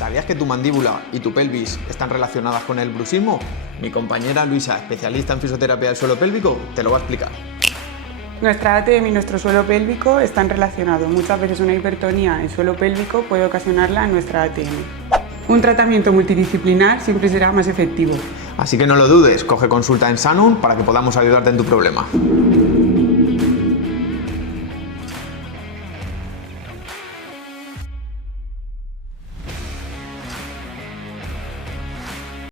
¿Sabías que tu mandíbula y tu pelvis están relacionadas con el bruxismo? Mi compañera Luisa, especialista en fisioterapia del suelo pélvico, te lo va a explicar. Nuestra ATM y nuestro suelo pélvico están relacionados. Muchas veces una hipertonía en suelo pélvico puede ocasionarla en nuestra ATM. Un tratamiento multidisciplinar siempre será más efectivo. Así que no lo dudes, coge consulta en Sanum para que podamos ayudarte en tu problema.